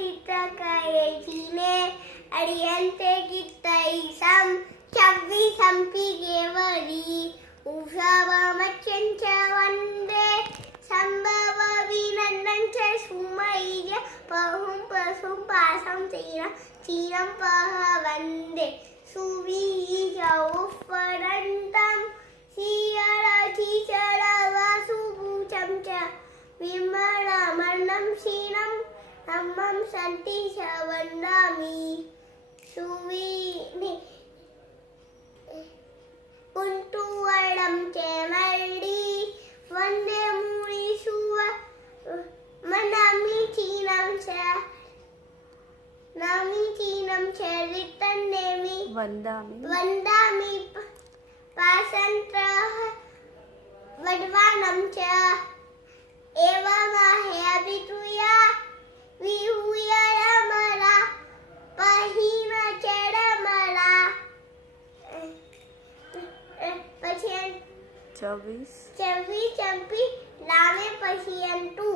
तित्रकयचिने अडियन्ते कित्तैसं चव्विसम्पि गेवरी उषावमच्यञ्च वन्दे सम्भवविनन्दं च सुमैज पहुं पशुं पासं चीनं पह वन्दे सुवीजौफरन्तं श्रीयरचिचरवासुभूचं च विमलमन्नं क्षीणं धम्मं सन्ति च वन्दामि कुन्तुवरं च मल्ली वन्दे मुनिसुव मनामि चीनं च रितन्नेमि वन्दामि पासन्त्रः वड्वानं च एवमहेऽभितुया विहूय रमरा पहिन चेडमरा પછી 24 ચંપી લાવે પછી અંટુ